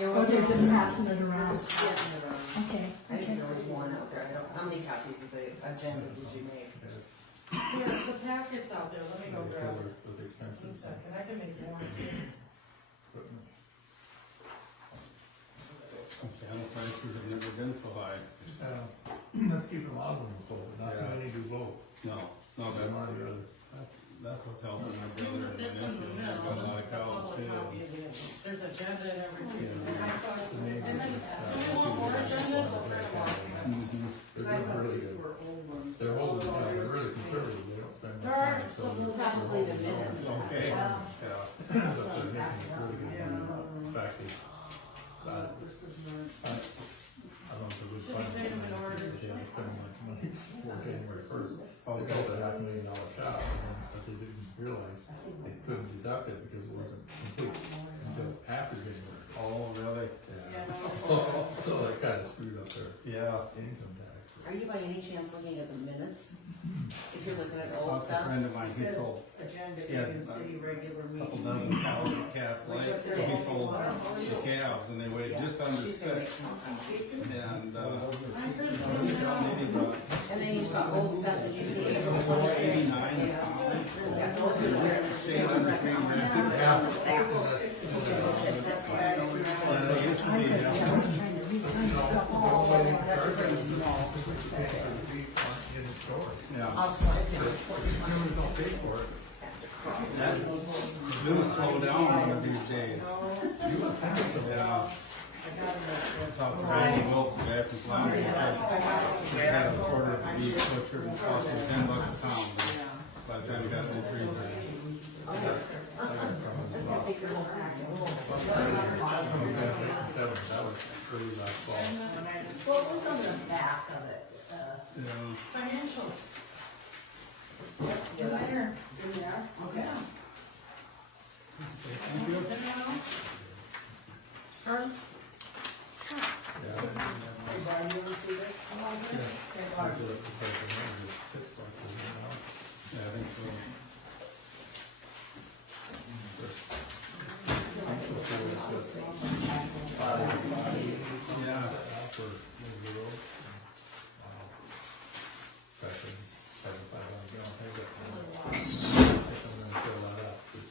There Oh, was they're one. just passing it around. Passing it around. Okay, I think okay. there was one out there. I don't, how many copies of the agenda did you make? Here, the packet's out there, let me go grab it. With the One expenses. second, I can make more. Channel prices have never been so high. Let's keep a lot of them full, not too Yeah. many do both. No, that's what's helping my brother and my This one, nephew. no, They've got a this lot is of the cows public too. copy again. There's agenda and everything. Yeah. And I thought, and then, do you want more agendas? I'll print them off. Mhm. They're doing really good. They're old, yeah, they're really conservative, they don't spend much There are money, so. some they're- Probably the minutes. Okay, Yeah. yeah. But they're making it really good. In fact, they, I don't know if it was. Should we pay them in order? Yeah, they spend much money before January first. They Okay. built a $500,000 shop, and then, but they didn't realize they couldn't deduct it because it wasn't complete until after January. Oh, really? Yeah. So that kinda screwed up their Yeah. income tax. Are you by any chance looking at the minutes? If you're looking at I old talked to a stuff? friend of mine, he Says sold Agenda, Yeah, Egan City regular a meeting. couple dozen cows at Calf Lake, so he sold the calves and they weighed just under She's gonna make 6. some copies. And, I could have maybe about And then you saw old stuff, did you see? 89 Yeah. pounds. Yeah, those are where- Shade under 3 grand. And it used to I be, said, yeah, I was trying to read yeah, I'll slide it down. Consumers don't pay for it. that's gonna slow down one of these days. You must have some. Yeah. I talked to Randy Wilkes, the guy from Flanders, he said they had a quarter of a beef butcher and it cost him $10 a pound. By the time he got it in the freezer. That's gonna take your whole packet. That was early last fall. Well, look on the back of it. Yeah. Financials. Yeah. There. Okay. Thank you. Anyone else? Charlie? Yeah. All good? Okay, I Barb. feel like the person there is 6 bucks a year Yeah, I think so. Yeah. for maybe the road. Questions, $75 gallon tank, that's a lot. If I'm gonna fill that up, 'cause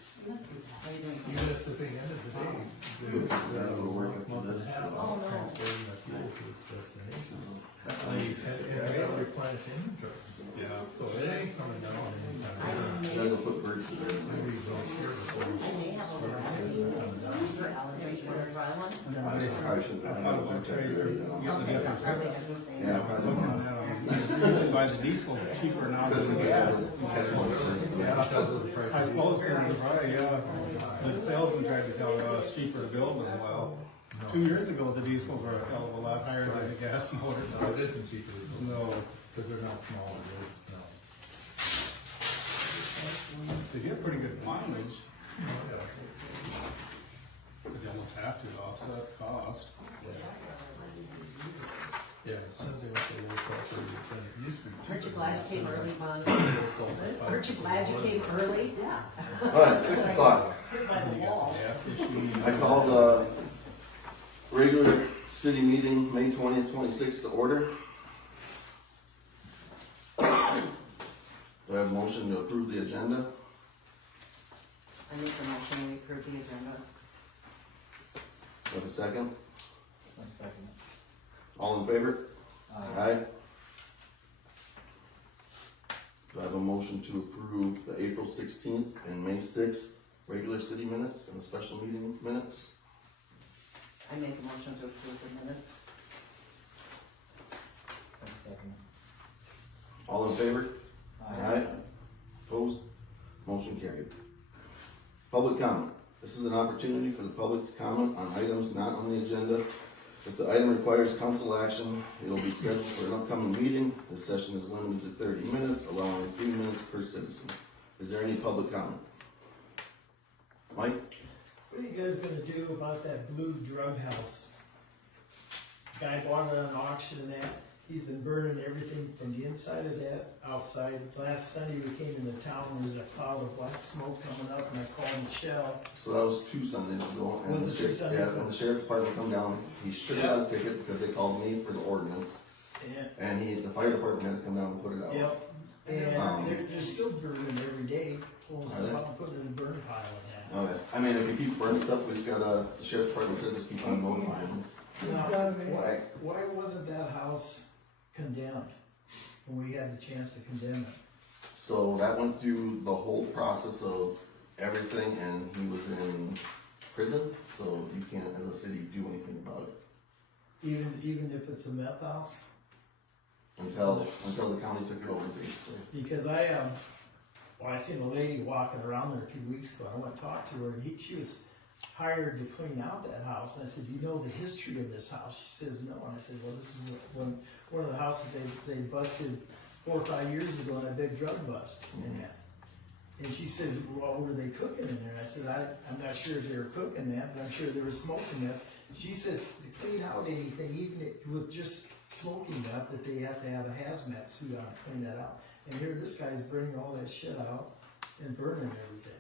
even if the thing ended today, there's a month and a half of transferring the fuel to its destination. Please. And they gotta replenish inventory, Yeah. so it ain't coming down anytime soon. Then we'll put birds to bed. Maybe it's all here before we And they have over for allergies, whatever I want. I should, I I thought know about it's trading, right getting now. a Okay, that's different probably pickup. as the same. Yeah, I was looking at that, usually buy the diesel cheaper now than the gas. Yeah, I suppose, right, yeah. The salesman tried to tell us it's cheaper to build them, well, 2 years ago, the diesels were a hell of a lot higher than the gas motors. So it isn't cheaper, No, because they're not small, they're, no. they get pretty good mileage, Yeah. but you almost have to offset cost. Yeah, it says they went to low sulfur, than it used to be. Aren't you glad you came early, Bonnie? Aren't Aren't you glad you came early? Yeah. All right, 6 o'clock. Sit by the You got wall. the gas issue. I call the regular city meeting, May 20th, 26th to order. Do I have a motion to approve the agenda? I make the motion, we approve the agenda. Do I have a second? All in favor? Aye. Do I have a motion to approve the April 16th and May 6th regular city minutes and the special meeting minutes? I make a motion to approve the minutes. All in favor? Aye. Opposed? Motion carried. Public comment. This is an opportunity for the public to comment on items not on the agenda. If the item requires council action, it will be scheduled for an upcoming meeting. This session is limited to 30 minutes, allowing 3 minutes per citizen. Is there any public comment? Mike? What are you guys gonna do about that blue drug house? Guy bought it at an auction and that, he's been burning everything from the inside of that, outside. Last Sunday we came into town, there was a cloud of black smoke coming up, and I called Michelle. So that was 2 Sundays ago, and Was it 2 Sundays yeah, ago? when the sheriff's department come down, he should have got a ticket because they called me for the ordinance, And, and the fire department had to come down and put it out. yep, Um, and they're still burning every day, pulling Are stuff they? out and putting it in the burn pile and Okay, I mean, if you keep burning stuff, we just gotta, the sheriff's department said just keep on notifying them. that. Now, why wasn't that house condemned when we had the chance to condemn it? So that went through the whole process of everything, and he was in prison, so you can't, as a city, do anything about it. Even if it's a meth house? Until the county took it over, basically. Because I seen a lady walking around there 2 weeks ago, I went and talked to her, and she was hired to clean out that house, and I said, do you know the history of this house? She says, no, and I said, well, this is one of the houses they busted 4 or 5 years ago in that big drug bust in that. And she says, well, what were they cooking in there? And I said, I'm not sure if they were cooking that, but I'm sure they were smoking that. She says, to clean out anything, even with just smoking that they have to have a hazmat suit on to clean that out. And here this guy's bringing all that shit out and burning everything.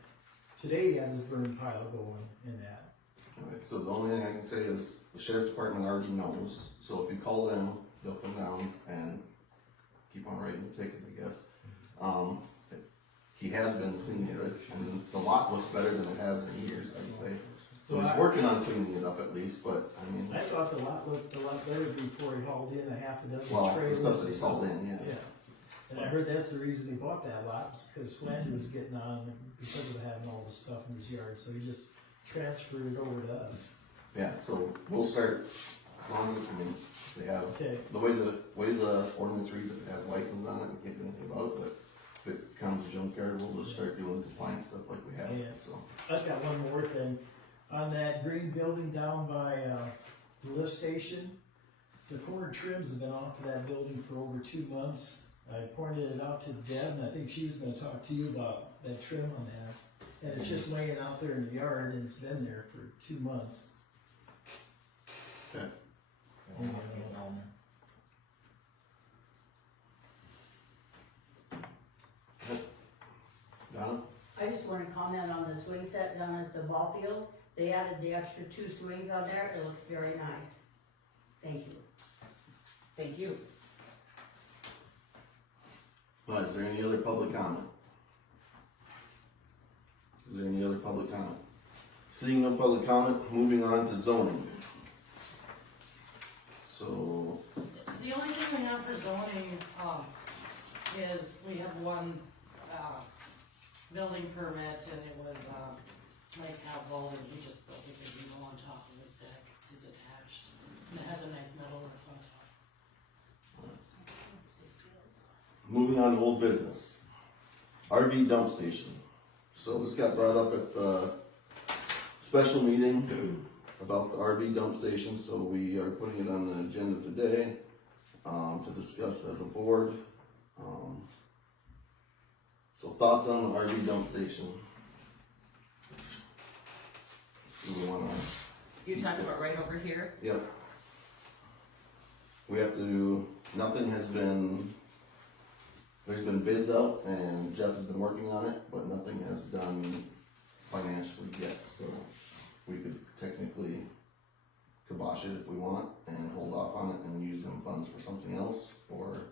Today he had his burn pile going in that. Alright, so the only thing I can say is, the sheriff's department already knows, so if you call them, they'll come down and keep on writing the ticket, I guess. He has been cleaning it, and the lot looks better than it has in years, I'd say. So he's working on cleaning it up at least, but, I mean, I thought the lot looked a lot better before he hauled in a half a dozen well, the trailers. stuff that's hauled in, yeah. Yeah, and I heard that's the reason he bought that lot, was because Flanders was getting on because of having all the stuff in his yard, so he just transferred it over to us. Yeah, so we'll start, as long as, I mean, they have, Okay. the way the ordinance reads, if it has license on it, we can't do anything about it, but if it comes to junkyard, we'll just start doing compliance stuff like we have, Yeah. so. I've got one more thing, on that green building down by, the lift station, the corner trims have been off of that building for over 2 months. I pointed it out to Deb, and I think she was gonna talk to you about that trim on that. And it's just laying out there in the yard, and it's been there for 2 months. Okay. And, Donna? I just wanna comment on the swing set down at the ball field. They added the extra 2 swings on there. It looks very nice. Thank you. Thank you. Is there any other public comment? Is there any other public comment? Seeing no public comment, moving on to zoning. So, The only thing we have for zoning, is we have one, building permit, and it was, Mike Havell, and he just built a big unit on top of his deck, it's attached, and it has a nice metal roof on top. moving on to old business. RV dump station. So this got brought up at the special meeting about the RV dump station, so we are putting it on the agenda today, to discuss as a board. So thoughts on the RV dump station? Do we wanna? You talking about right over here? Yep. We have to, nothing has been, there's been bids out and Jeff has been working on it, but nothing has done financially yet, so we could technically kibosh it if we want and hold off on it and use them funds for something else, or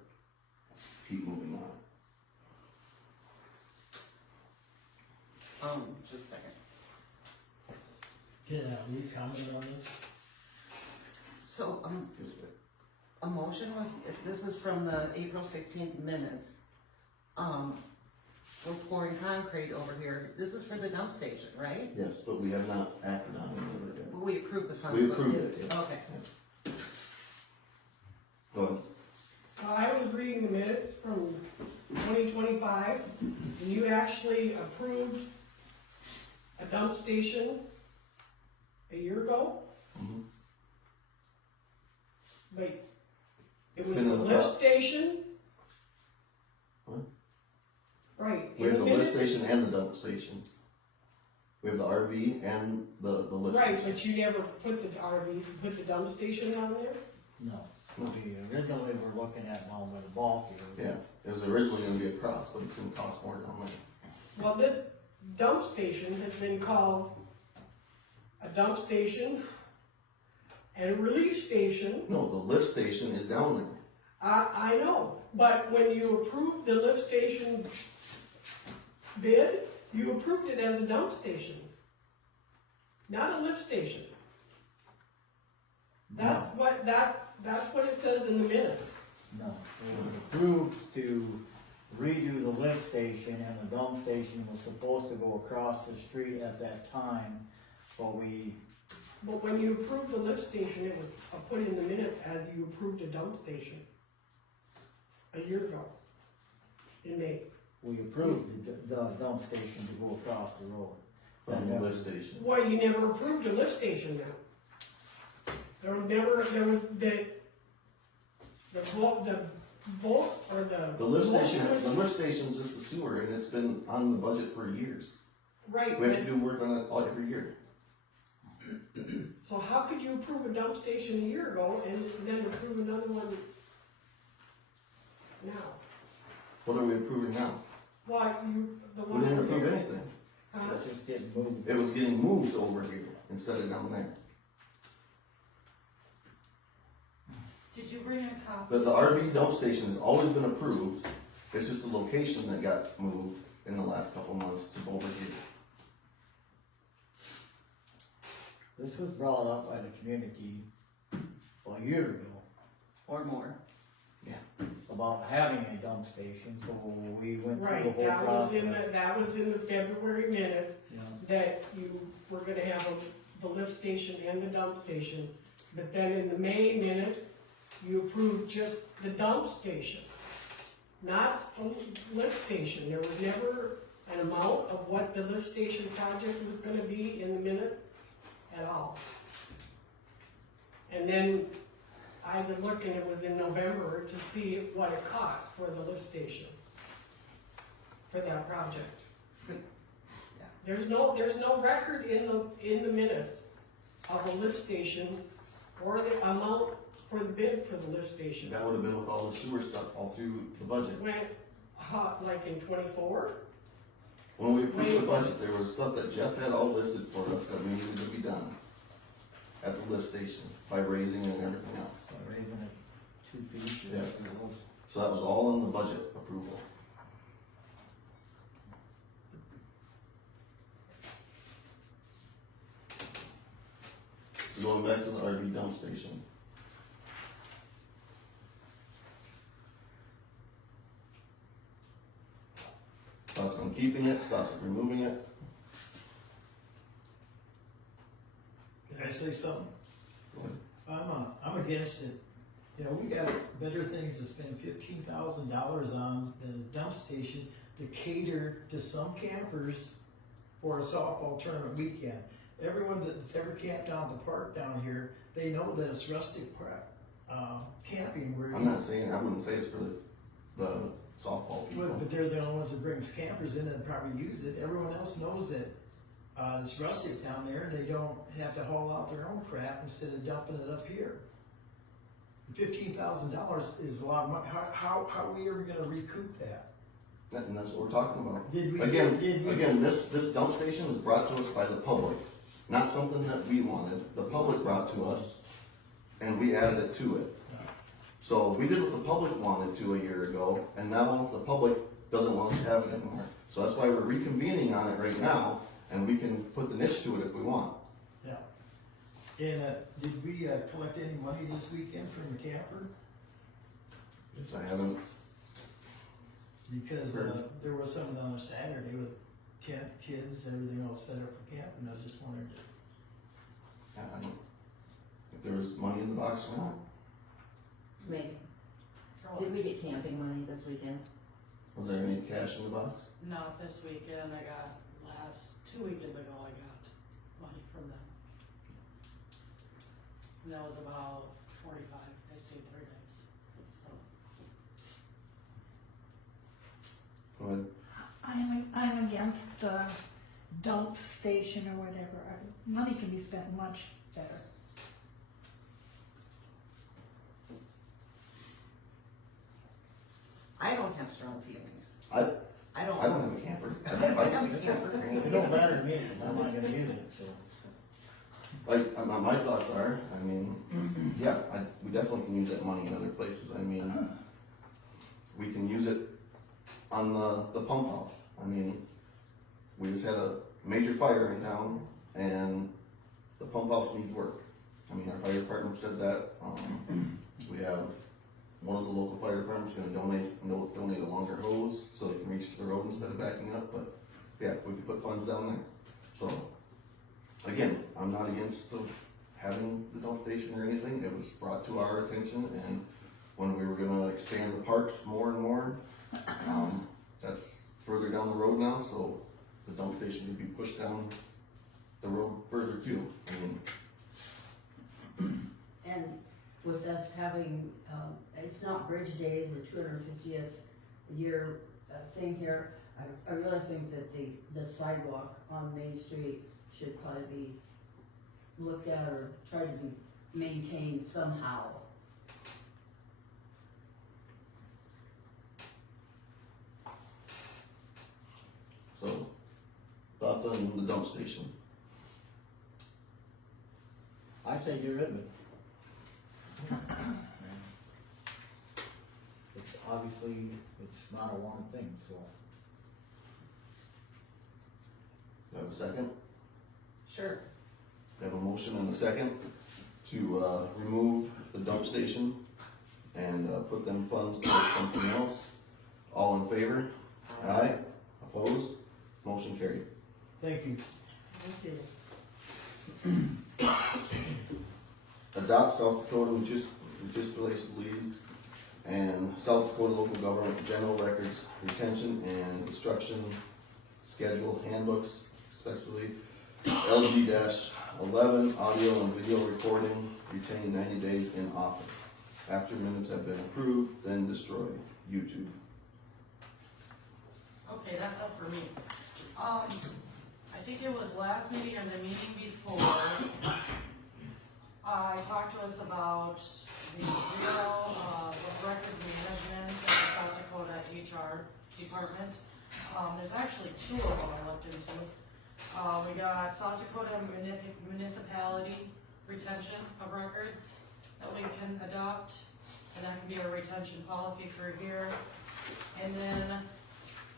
keep moving on it. Just a second. Yeah, will you comment on this? So, Just wait. a motion was, this is from the April 16th minutes. We're pouring concrete over here. This is for the dump station, right? Yes, but we have not acted on any of it yet. Well, we approved the funds. We but approved didn't- it, yes. Okay. Go ahead. I was reading the minutes from 2025, and you actually approved a dump station a year ago, Mhm. but it It's was been the in the lift past. station. What? Right. We in have the lift minutes- station and the dump station. We have the RV and the lift Right, station. but you never put the RV, put the dump station on there? No. We originally were looking at one with a ball field. Yeah, it was originally gonna be across, but it's gonna cost more down there. Well, this dump station has been called a dump station and a relief station. No, the lift station is down there. I know, but when you approved the lift station bid, you approved it as a dump station, not a lift station. That's what it says in the minutes. No, it was approved to redo the lift station, and the dump station was supposed to go across the street at that time, but But when you approved the lift station, it was put in the minutes as you approved a dump station a year ago, in May. we approved the dump station to go across the road. From the lift station. Well, you never approved a lift station now. There was The lift station's just the sewer, and it's been on the budget for years. Right, We have to do work on it all every year. so how could you approve a dump station a year ago and then approve another one now? What are we approving now? Why, the We one didn't over approve here? anything. Huh? Let's just get moving. It was getting moved over here instead of down there. Did you bring a copy? But the RV dump station has always been approved, it's just the location that got moved in the last couple months to over here. This was brought up by the community a year ago Or more. about having a dump station, so we went through the Right, whole process. that was in the February minutes, Yeah. that you were gonna have the lift station and the dump station. But then in the May minutes, you approved just the dump station, not the lift station. There was never an amount of what the lift station project was gonna be in the minutes at all. And then I would look, and it was in November, to see what it cost for the lift station, for that project. There's no record in the minutes of a lift station or the amount for the bid for the lift station. That would have been with all the sewer stuff all through the budget. Went, like in 24? When we approved the budget, there was stuff that Jeff had all listed for us that we needed to be done at the lift station by raising it and everything else. So raising it 2 feet. Yes. it was- So that was all in the budget approval. So going back to the RV dump station. Thoughts on keeping it, thoughts of removing it? Can I say something? Go ahead. I'm against it. You know, we got better things to spend $15,000 on than a dump station to cater to some campers for a softball tournament weekend. Everyone that's ever camped down at the park down here, they know that it's rustic camping where I'm not saying, I wouldn't say it's for the softball people. but they're the only ones that brings campers in and probably use it. Everyone else knows that it's rustic down there, and they don't have to haul out their own crap instead of dumping it up here. $15,000 is a lot of money. How are we ever gonna recoup that? And that's what we're talking about. Did we? Again, this dump station was brought to us by the public, not something that we wanted. The public brought to us, and we added it to it. So we did what the public wanted to a year ago, and now the public doesn't want to have it anymore. So that's why we're reconvening on it right now, and we can put the niche to it if we want. Yeah. And did we collect any money this weekend from the camper? Yes, I haven't, Because there was something on a Saturday with tent, kids, everything all set up for camping. I was just wondering. I don't, if there was money in the box or not. Maybe. For what? Did we get camping money this weekend? Was there any cash in the box? Not this weekend, 2 weekends ago, I got money from them. And that was about 45, I stayed 3 nights, so. Go ahead. I'm against the dump station or whatever. Money can be spent much better. have strong feelings. I don't. don't have a camper. I don't have a camper. It don't matter to me, 'cause I'm not gonna use it, so. Like, my thoughts are, I mean, yeah, we definitely can use that money in other places. I mean, we can use it on the pump house. I mean, we just had a major fire in town and the pump house needs work. I mean, our fire department said that. We have one of the local fire departments gonna donate a longer hose so they can reach to the road instead of backing up, but yeah, we could put funds down there. So, again, I'm not against having the dump station or anything. It was brought to our attention, and when we were gonna expand the parks more and more, that's further down the road now, so the dump station could be pushed down the road further too. I mean, And with us having, it's not Bridge Days, the 250th year thing here, I really think that the sidewalk on Main Street should probably be looked at or tried to be maintained somehow. so, thoughts on the dump station? I say get rid of it. It's obviously, it's not a wanted thing, so. Do I have a second? Sure. We have a motion and a second to remove the dump station and put them funds towards something else. All in favor? Aye. Opposed? Motion carried. Thank you. Thank you. Adopt South Dakota Legislative Leagues and South Dakota Local Government General Records Retention and Instruction Schedule Handbooks, especially LG-11 audio and video recording, retained 90 days in office. After minutes have been approved, then destroy. YouTube. Okay, that's up for me. I think it was last meeting or the meeting before, talked to us about the Bureau of Records Management and the South Dakota HR department. There's actually two of them I looked into. We got South Dakota Municipality Retention of Records that we can adopt, and that can be a retention policy for here. And then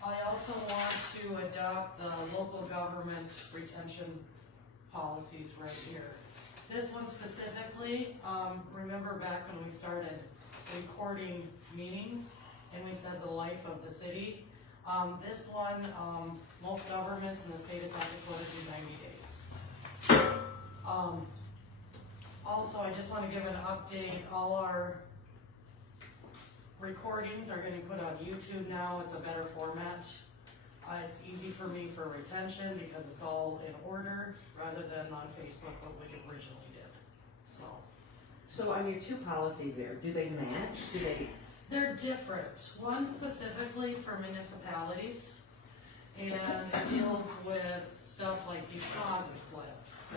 I also want to adopt the local government retention policies right here. This one specifically, remember back when we started recording meetings and we said the life of the city? This one, most governments in the state of South Dakota do 90 days. Also, I just want to give an update. All our recordings are getting put on YouTube now. It's a better format. It's easy for me for retention because it's all in order rather than on Facebook, what we originally did. So on your two policies there, do they match? They're different. One specifically for municipalities, and it deals with stuff like deposit slips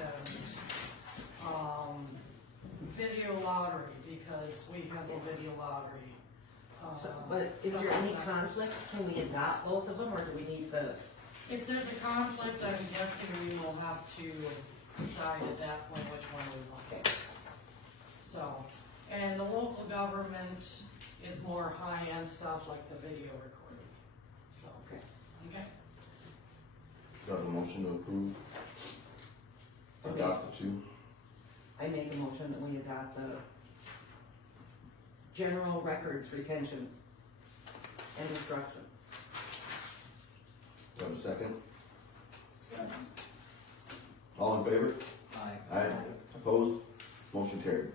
and video lottery, because we have a video lottery. But is there any conflict? Can we adopt both of them, or do we need to? If there's a conflict, I'm guessing we will have to decide at that point which one we want. So, and the local government is more high-end stuff like the video recording. So, okay. Do I have a motion to approve? Adopt the two. I make a motion that we adopt the general records retention and instruction. Do I have a second? All in favor? Aye. Aye. Opposed? Motion carried.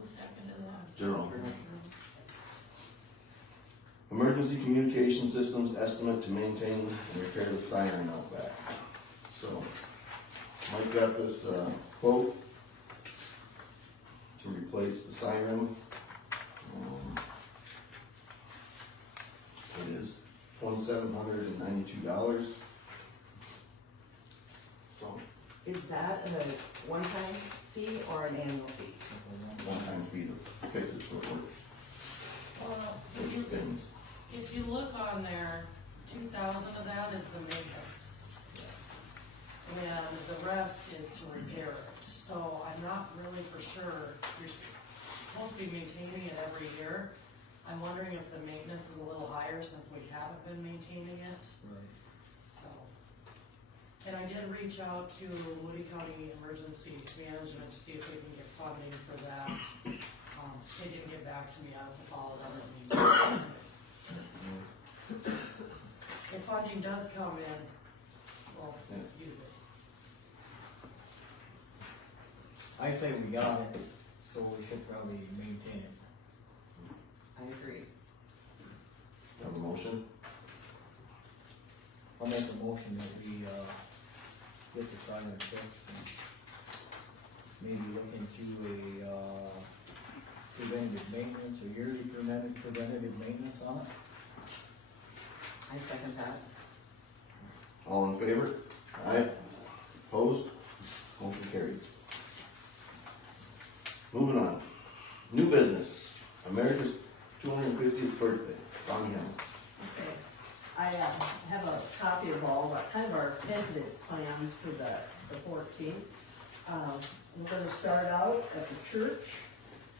Who seconded that? General. Emergency Communication Systems estimate to maintain and repair the siren out back. So, Mike got this quote to replace the siren. It is $2,792. So, Is that a one-time fee or an annual fee? one-time fee to fix it so it works. So it spins. If you look on there, 2,000 of that is the maintenance. And the rest is to repair it, so I'm not really for sure, you're supposed to be maintaining it every year. I'm wondering if the maintenance is a little higher since we haven't been maintaining it, so. And I did reach out to Moody County Emergency Management to see if they can get funding for that. They didn't get back to me as a follow-up meeting. If funding does come in, we'll use it. I say we got it, so we should probably maintain it. I agree. Have a motion? I'll make a motion that we, get the siren fixed and maybe look into a, preventative maintenance, a yearly preventative maintenance on it. I second that. All in favor? Aye. Opposed? Motion carried. Moving on. New business, America's 250th birthday, Bonnie Hamel. Okay, I have a copy of all, kind of our tentative plans for the 14th. We're gonna start out at the church.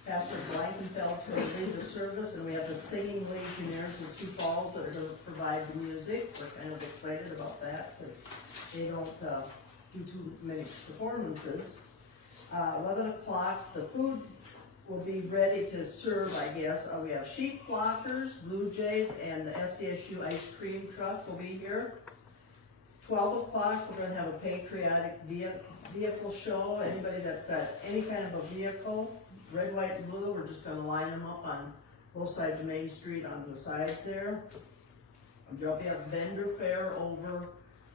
Pastor Blankenfeld's gonna lead the service, and we have the Singing Legionnaires of Sioux Falls that are gonna provide the music. We're kind of excited about that, because they don't do too many performances. 11 o'clock, the food will be ready to serve, I guess. We have sheep flockers, Blue Jays, and the SDSU ice cream truck will be here. 12 o'clock, we're gonna have a patriotic vehicle show. Anybody that's got any kind of a vehicle, red, white, and blue, we're just gonna line them up on both sides of Main Street on the sides there. There'll be a vendor fair over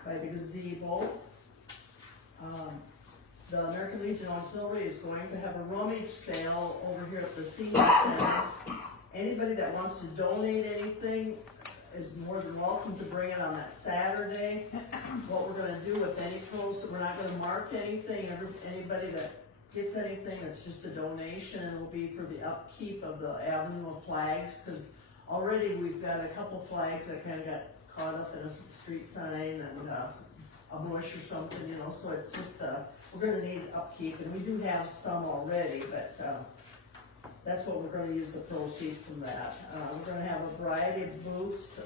by the gazebo. The American Legion Auxiliary is going to have a rummage sale over here at the senior center. Anybody that wants to donate anything is more than welcome to bring it on that Saturday. What we're gonna do with any posts, we're not gonna mark anything. Anybody that gets anything, it's just a donation. It will be for the upkeep of the Avenue of Flags, because already we've got a couple flags that kind of got caught up in a street sign and a bush or something, you know, so it's just, we're gonna need upkeep, and we do have some already, but, that's what we're gonna use the proceeds from that. We're gonna have a variety of booths.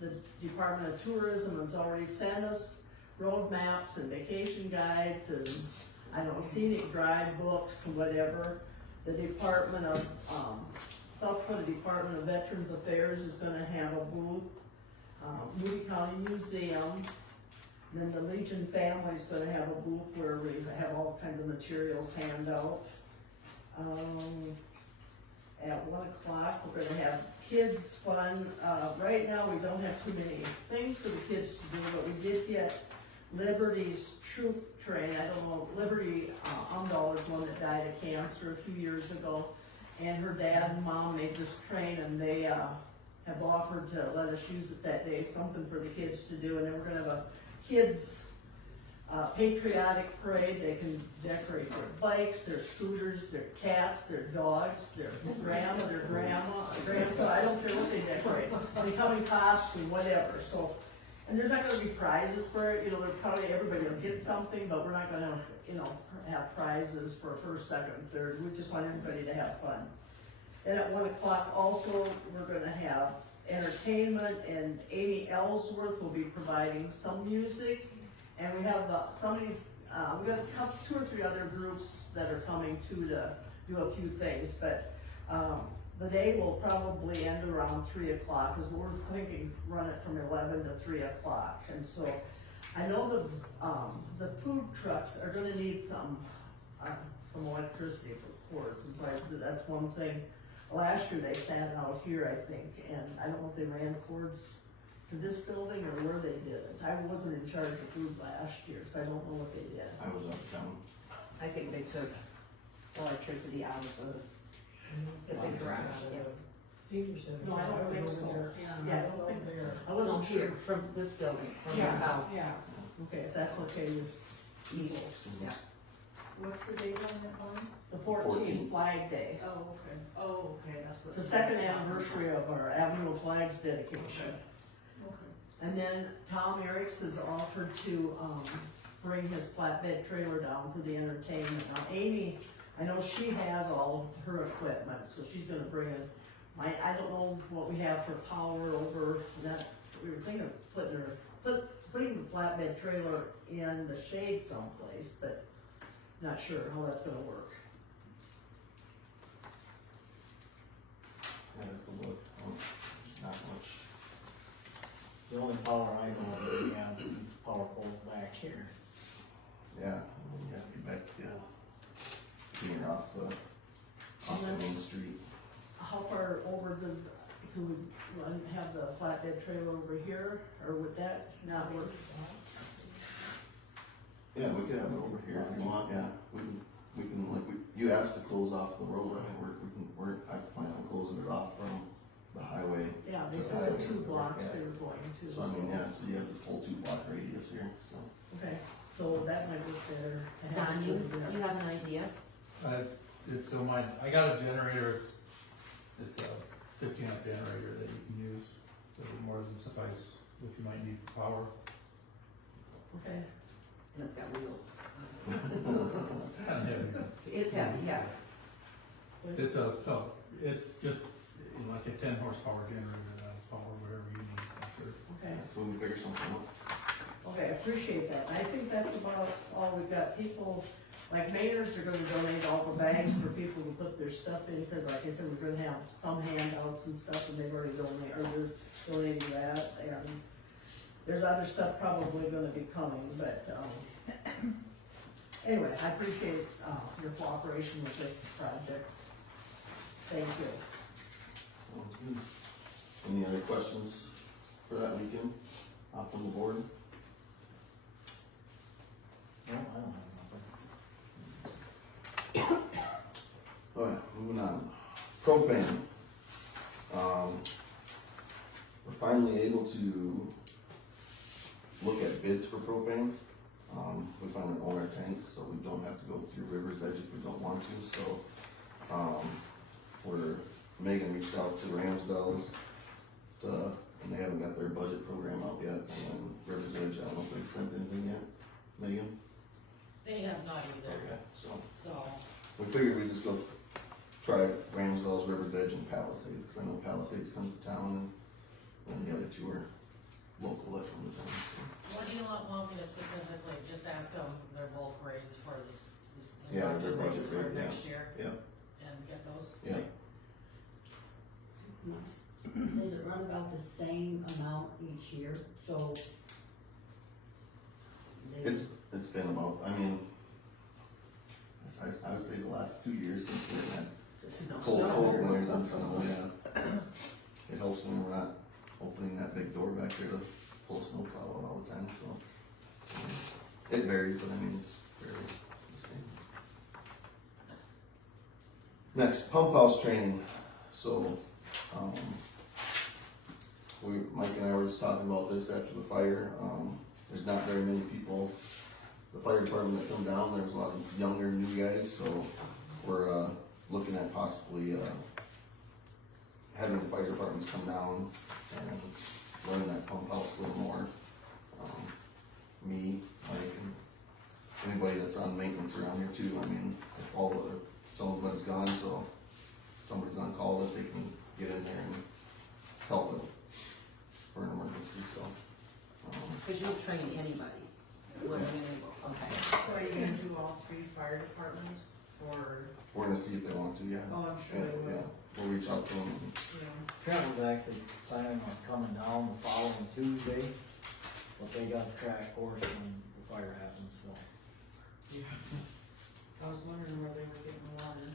The Department of Tourism has already sent us road maps and vacation guides and, I don't know, scenic drive books and whatever. The Department of, South Dakota Department of Veterans Affairs is gonna have a booth. Moody County Museum. And then the Legion family's gonna have a booth where we have all kinds of materials, handouts. At 1 o'clock, we're gonna have kids fun. Right now, we don't have too many things for the kids to do, but we did get Liberty's troop train. I don't know, Liberty Umdahl is one that died of cancer a few years ago. And her dad and mom made this train, and they have offered to let us use it that day, something for the kids to do. And then we're gonna have a kids patriotic parade. They can decorate their bikes, their scooters, their cats, their dogs, their grandma, grandpa, I don't care what they decorate. They come in costume, whatever, so. And there's not gonna be prizes for it, you know, everybody will get something, but we're not gonna, you know, have prizes for first, second, and third. We just want everybody to have fun. And at 1 o'clock also, we're gonna have entertainment, and Amy Ellsworth will be providing some music. And we have we got two or three other groups that are coming to do a few things, but the day will probably end around 3 o'clock, because we're thinking run it from 11 to 3 o'clock. And so I know the food trucks are gonna need some electricity for cords, and so that's one thing. Last year they sat out here, I think, and I don't know if they ran cords to this building or where they did it. I wasn't in charge of food last year, so I don't know what they did. I was out of town. I think they took electricity out of the garage. Senior center. No, I don't think so. Yeah, I don't think there. I wasn't sure. From this building, from the Yeah, south, yeah. Okay, if that's okay with east, yeah. What's the date on that one? The 14th 14th. Flag Day. Oh, okay, that's what. It's the second anniversary of our Avenue of Flags dedication. Okay. And then Tom Eriks has offered to, bring his flatbed trailer down for the entertainment. Now Amy, I know she has all of her equipment, so she's gonna bring in, I don't know what we have for power over that. We were thinking of putting the flatbed trailer in the shade someplace, but not sure how that's gonna work. Yeah, that's a look. Not much. The only power I know of, we have is power poles back here. Yeah, you have to be back, being off the main street. How far over can we have the flatbed trailer over here, or would that not work? Yeah, we could have it over here if you want, yeah, we can, you asked to close off the road, I mean, I plan on closing it off from the highway. Yeah, they to said highway the 2 to the road, blocks yeah. they were going to. So I mean, yeah, so you have this whole 2-block radius here, so. Okay, so that might work better to have. Don, it over there. you have an idea? If you don't mind, I got a generator, it's a 15-amp generator that you can use, so it'll more than suffice if you might need power. Okay, And it's got wheels. Kind of heavy. It's heavy, yeah. It's just like a 10 horsepower generator, power, whatever you need, I'm sure. okay, So we can figure something out. okay, I appreciate that. I think that's about all we've got. People, like Maynards are gonna donate all the bags for people to put their stuff in, cause like I said, we're gonna have some handouts and stuff, and they've already donated, or they're donating that, and there's other stuff probably gonna be coming, but, anyway, I appreciate, your cooperation with this project. Thank you. Sounds good. Any other questions for that weekend, from the board? No, I don't have nothing. Alright, moving on. Propane. We're finally able to look at bids for propane. We finally own our tanks, so we don't have to go through River's Edge if we don't want to, so, Megan reached out to Ramsdell's, and they haven't got their budget program out yet, and then River's Edge, I don't know if they've sent anything yet, Megan? They have not either, Okay, so, so, we figured we'd just go try Ramsdell's, River's Edge, and Palisades, cause I know Palisades comes to town, and the other two are local that come to town, so. what do you want me to specifically, just ask them their bulk rates for this Yeah, their rates budget for rate, yeah. next year? Yeah. And get those? Yeah, Does it run about the same amount each year, so? they- it's been about, I mean, I would say the last 2 years since we had cold winters and snow, yeah. It helps when we're not opening that big door back there to pull snowplow out all the time, so. It varies, but I mean, it's fairly the same. Next, pump house training, so, Mike and I were just talking about this after the fire, there's not very many people, the fire department that come down, there's a lot of younger new guys, so we're, looking at possibly, having the fire departments come down and learn that pump house a little more. Me, Mike, and anybody that's on maintenance around here too, I mean, if somebody's gone, so somebody's on call that they can get in there and help with for an emergency, so. Cause you'll train anybody, okay. So are you gonna do all 3 fire departments, or, We're gonna see if they want to, yeah. oh, I'm sure they will, Yeah, we'll reach out to them. yeah. Trent was actually planning on coming down the following Tuesday, but they got a crash course when the fire happened, so. I was wondering where they were getting the water.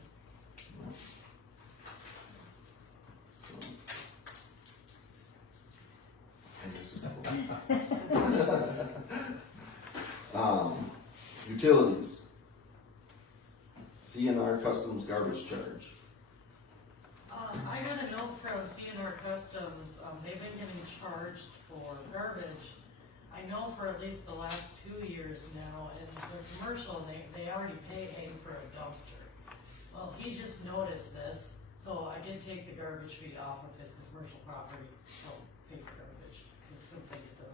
Utilities. CNR Customs garbage charge. I got a note from CNR Customs, they've been getting charged for garbage. I know for at least the last 2 years now, and the commercial, they already pay Egan for a dumpster. Well, he just noticed this, so I did take the garbage fee off of his commercial property, so pay for garbage, cause since they get their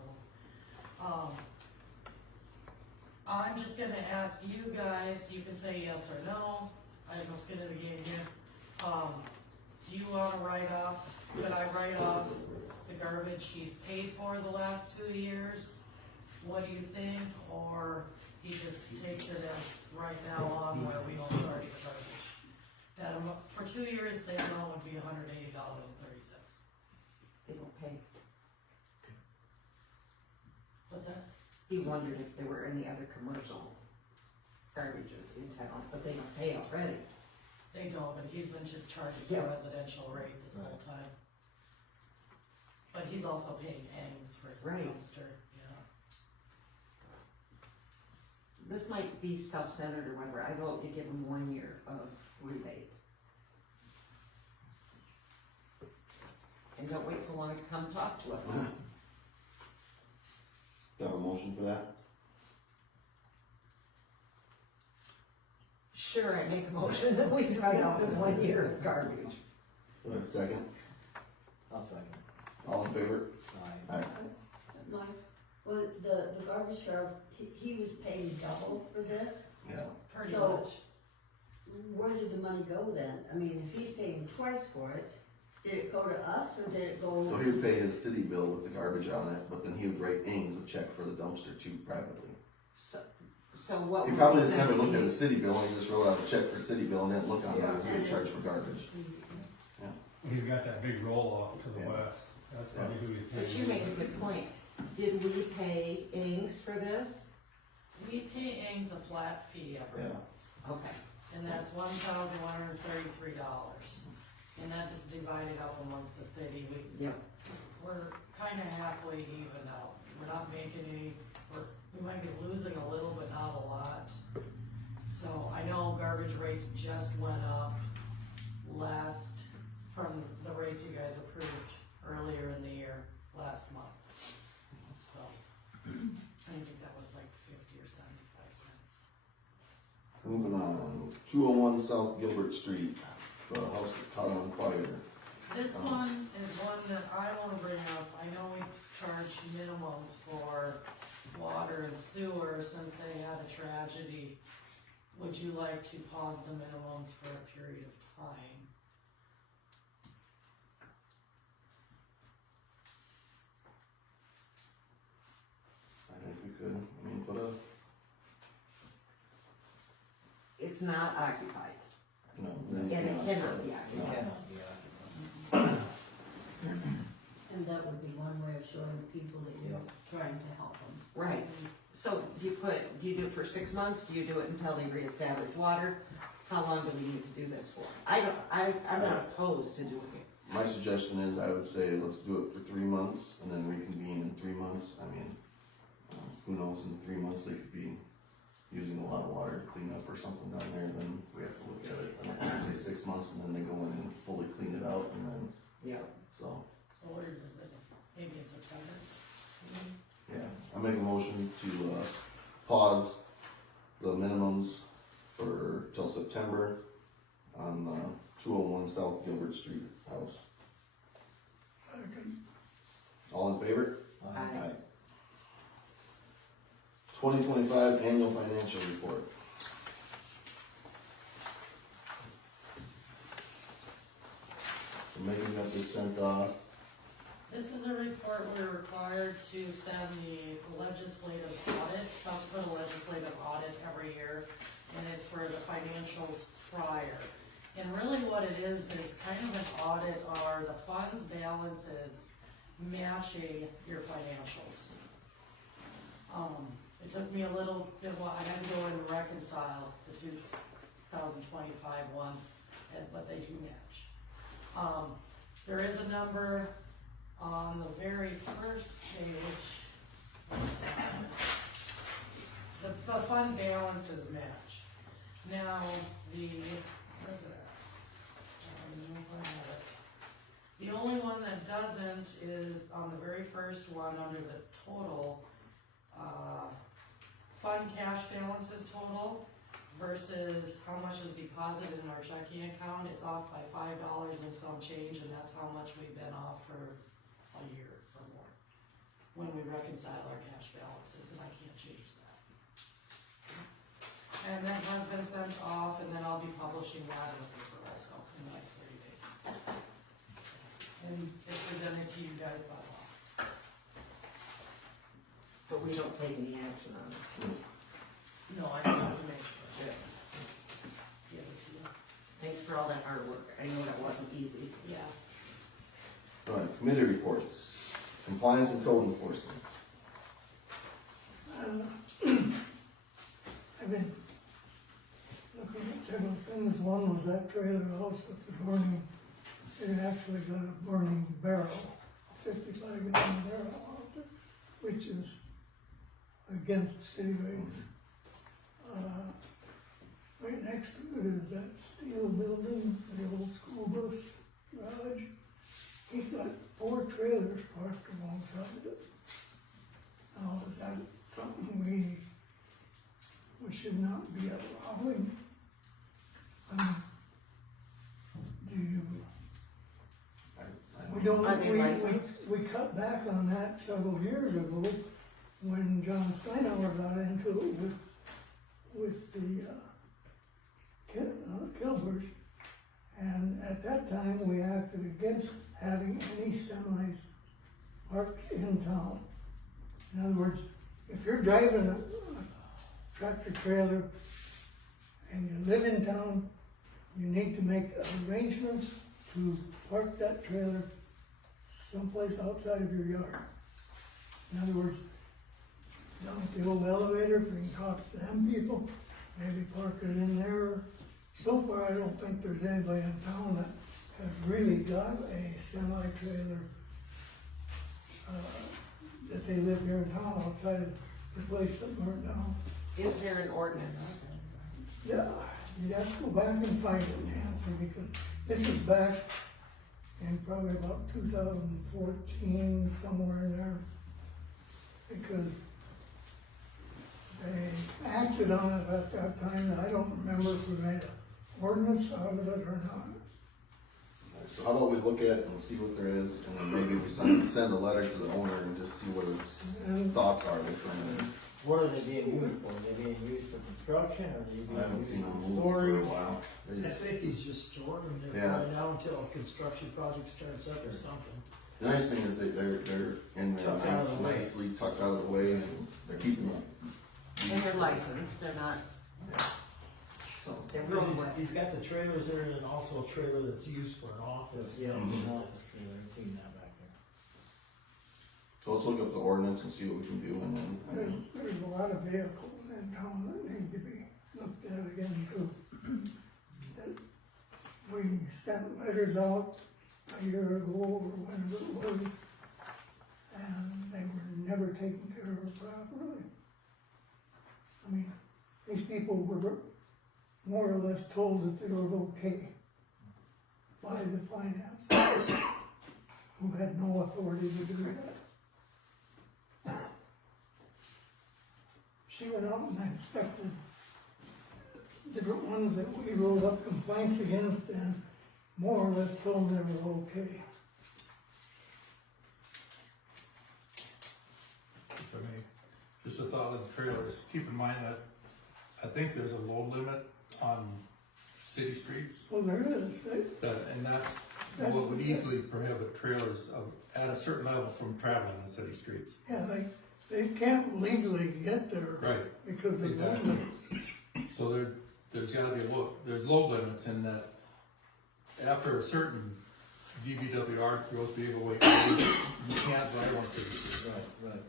own. I'm just gonna ask you guys, you can say yes or no, I have no skin in the game here. Do you wanna could I write off the garbage he's paid for the last 2 years? What do you think? Or he just takes it as right now on where we don't charge the garbage? That for 2 years, the amount would be $180.30. They don't pay. What's that? He wondered if there were any other commercial garbages in town, but they don't pay already. They don't, but he's been charging Yeah. the residential rate this whole time. But he's also paying Egan's for his Right. dumpster, yeah. This might be self-centered or whatever, I vote to give him 1 year of rebate. And don't wait so long to come talk to us. Do you have a motion for that? Sure, I make a motion that we write off 1 year of garbage. Do I have a second? I'll second. All in favor? Aye. Aye. Mike, well, the garbage sheriff, he was paying double for this, Yeah. Pretty So- much. where did the money go then? I mean, if he's paying twice for it, did it go to us or did it go? So he would pay his city bill with the garbage on it, but then he would write Ings a check for the dumpster too privately. So what? He would probably we just never send looked at you? the city bill, and he just wrote out a check for city bill and didn't look on it, he was charged for garbage. He's got that big roll off to the Yeah. west, that's probably who he's paying. But you make a good point. Did we pay Ings for this? We pay Egan's a flat fee every Yeah. month, Okay. and that's $1,133. And that is divided up amongst the city. Yep. We're kinda halfway even out. We're not making any, we might be losing a little, but not a lot. So I know garbage rates just went up from the rates you guys approved earlier in the year, last month. So, I think that was like 50 or 75 cents. Moving on, 201 South Gilbert Street, the house that caught on fire. This one is one that I wanna bring up. I know we charge minimums for water and sewer since they had a tragedy. Would you like to pause the minimums for a period of time? I think we could, put a, It's not occupied. no. And it cannot be It occupied. cannot be occupied. And that would be one way of showing people that you're trying to help them. Right. So do you do it for 6 months? Do you do it until they reestablish water? How long do we need to do this for? I'm not opposed to doing it. My suggestion is, I would say, let's do it for 3 months, and then reconvene in 3 months. Who knows, in 3 months, they could be using a lot of water to clean up or something down there, then we have to look at it. I would say 6 months, and then they go in and fully clean it out, and then, Yeah. so, So where is it? Maybe in September? yeah. I make a motion to, pause the minimums till September on, 201 South Gilbert Street house. All in favor? Aye. 2025 annual financial report. So Megan got this sent off. This is a report we're required to send the legislative audit, subsequent legislative audit every year, and it's for the financials prior. And really what it is kind of an audit are the funds balances matching your financials. It took me a little bit while, I had to go and reconcile the 2025 ones, but they do match. There is a number on the very first page. The fund balances match. Now, where's it at? I don't know if I have it. The only one that doesn't is on the very first one under the total, fund cash balances total versus how much is deposited in our checking account, it's off by $5 and some change, and that's how much we've been off for a year or more. When we reconcile our cash balances, and I can't change that. And that has been sent off, and then I'll be publishing that in the paper also in the next 30 days. And it's presented to you guys by law. But we don't take any action on it. No, I just have to make sure. Yeah, it's, Thanks for all that hard work. I know that wasn't easy. yeah. All right, committee reports, compliance and code enforcement. I've been looking at several things. One was that trailer house with the burning, it actually got a burning barrel, a 55-gallon barrel out there, which is against city regs. Right next to it is that steel building, the old school bus garage. He's got 4 trailers parked alongside of it. Now, is that something we should not be allowing? Do you, we don't, Are they licensed? we cut back on that several years ago when John Steinauer got into it with the, Kilburg. And at that time, we acted against having any semis parked in town. In other words, if you're driving a tractor trailer and you live in town, you need to make arrangements to park that trailer someplace outside of your yard. In other words, down at the old elevator, if you can talk to them people, maybe park it in there. So far, I don't think there's anybody in town that has really got a semi-trailer that they live here in town outside of the place that burned down. Is there an ordinance? Yeah, you'd have to go back and find it, Nancy, because this is back in probably about 2014, somewhere in there. Because they acted on it at that time, and I don't remember if we made an ordinance out of it or not. So how about we look at it and see what there is, and then maybe we send a letter to the owner and just see what his thoughts are. What are they being used for? Are they being used for construction, or are they I haven't being seen used them for move for a storage? while. They I just- think he's just storing them there Yeah. right now until a construction project starts up or something. The nice thing is that they're in there Tucked out of the way. nicely tucked out of the way, and they're keeping them. And they're licensed, they're not, so they're real well. He's got the trailers there and then also a trailer that's used for an office. Yeah, Mhm. that's true, I've seen that back there. So let's look up the ordinance and see what we can do, and then, There's a lot of vehicles in town that need to be looked at again too. That we sent letters out a year ago or whenever it was, and they were never taken care of properly. I mean, these people were more or less told that they were okay by the finance, who had no authority to do that. She went out and inspected different ones that we wrote up complaints against and more or less told them they were okay. If I may, just a thought on the trailers, keep in mind that I think there's a load limit on city streets. Well, there is, right? And that's what would easily prohibit trailers at a certain level from traveling on city streets. Yeah, they can't legally get there. Right. Because of the Exactly. limits. So there's gotta be there's load limits in that after a certain DBWR gross vehicle weight, you can't drive on city streets. Right.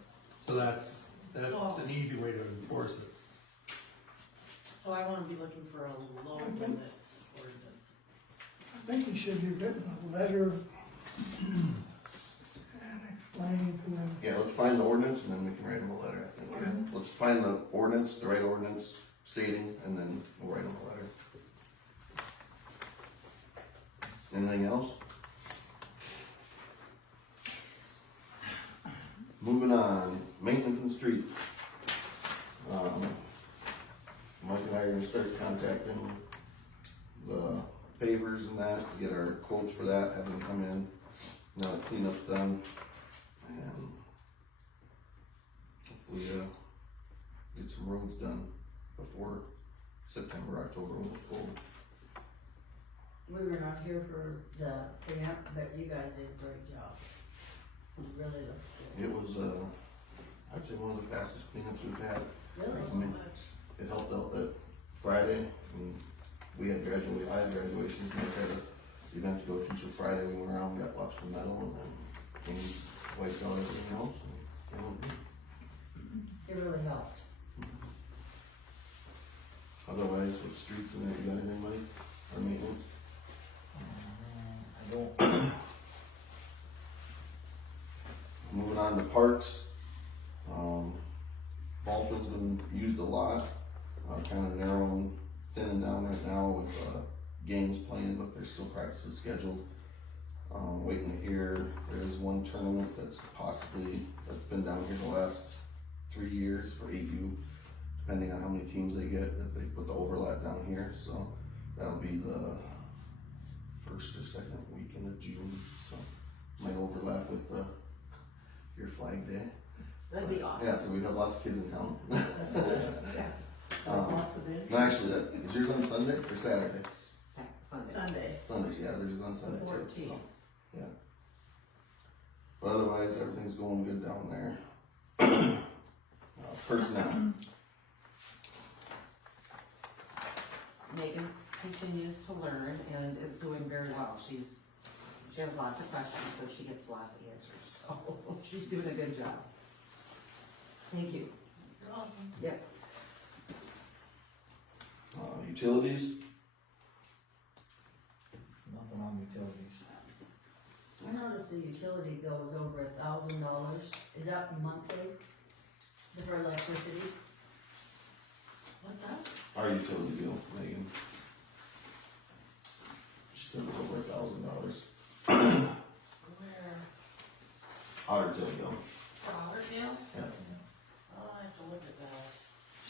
So that's an easy way to enforce it. So I wanna be looking for a low limits ordinance. I think you should be written a letter and explaining to them. yeah, let's find the ordinance, and then we can write them a letter, I think, yeah. Let's find the ordinance, the right ordinance stating, and then we'll write them a letter. Anything else? Moving on, maintenance in the streets. Mike and I are gonna start contacting the pavers and that, to get our quotes for that, have them come in, now that cleanup's done, and hopefully, get some roads done before September, October, when it's cold. We were not here for the cleanup, but you guys did a great job. It really looks good. It was, I'd say one of the fastest cleanups we've had. Really? I mean, it helped out that Friday, I mean, we had I had graduation, we had an event to go to, so Friday we went around, got lots of medal, and then came, wiped out everything else, and, It really helped. otherwise, with streets and that, you got anything, Mike, or maintenance? I don't, Moving on to parks, ball field's been used a lot, kind of narrowing, thinning down right now with, games playing, but there's still practices scheduled. Waiting to hear, there's one tournament that's been down here the last 3 years for 8U, depending on how many teams they get, that they put the overlap down here, so that'll be the first or second weekend of June, so might overlap with, your flag day. That'd be awesome. Yeah, so we have lots of kids in town. Yeah. Lots of it. No, actually, is yours on Sunday or Saturday? Sunday. Sunday. Sundays, yeah, there's on Sunday too, 14th. so, yeah. But otherwise, everything's going good down there. Personnel, Megan continues to learn and is doing very well. She has lots of questions, but she gets lots of answers, so she's doing a good job. Thank you. You're welcome. Yep. utilities, nothing on utilities. I noticed the utility bill was over $1,000. Is that monthly? For electricity? What's that? our utility bill, Megan. She said it was over $1,000. Where? Our utility bill, For Otterdale? yeah. Oh, I have to look at that.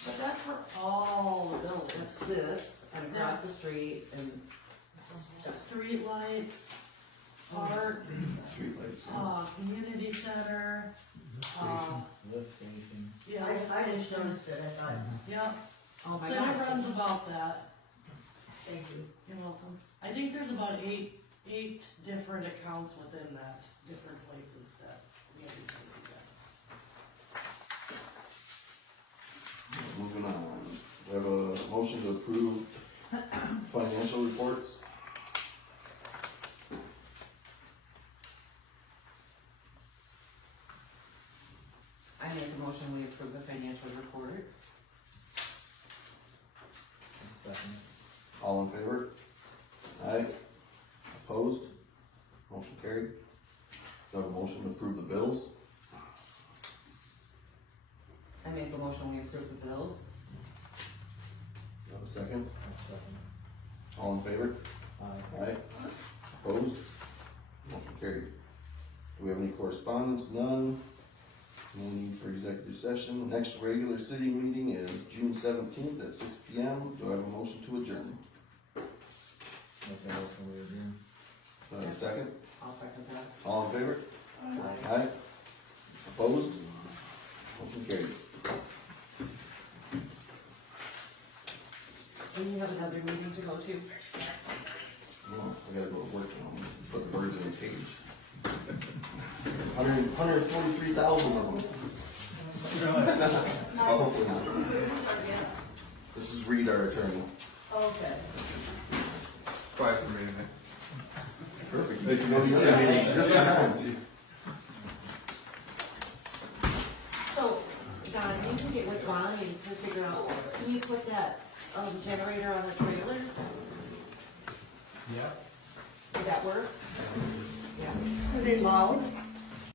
But that's for all the buildings. That's this, and across the street, and Streetlights, park, Streetlights, community center, Lift station. yeah. I just noticed it, I thought, Yeah, oh my so it God. runs about that. thank you. You're welcome. I think there's about eight different accounts within that, different places that we have utilities at. Moving on, we have a motion to approve financial reports. I make a motion, we approve the financial report. Second. All in favor? Aye. Opposed? Motion carried. Do I have a motion to approve the bills? I make a motion, we approve the bills. Do I have a second? Second. All in favor? Aye. Aye. Opposed? Motion carried. Do we have any correspondence? None. No need for executive session. Next regular city meeting is June 17th at 6 p.m. Do I have a motion to adjourn? Make that motion, we adjourn. Do I have a second? I'll second that. All in favor? Aye. Opposed? Motion carried. And you have another meeting to go to? No, I gotta go to work now. Put birds in a cage. 143,000 of them. Oh, hopefully not. This is Reed, our attorney. Okay. Quiet for me, Perfect. You can go to the other meeting just in time. So, Don, you can get with Bonnie to figure out, can you put that, generator on the trailer? Yeah. Would that work? Yeah. Are they loud?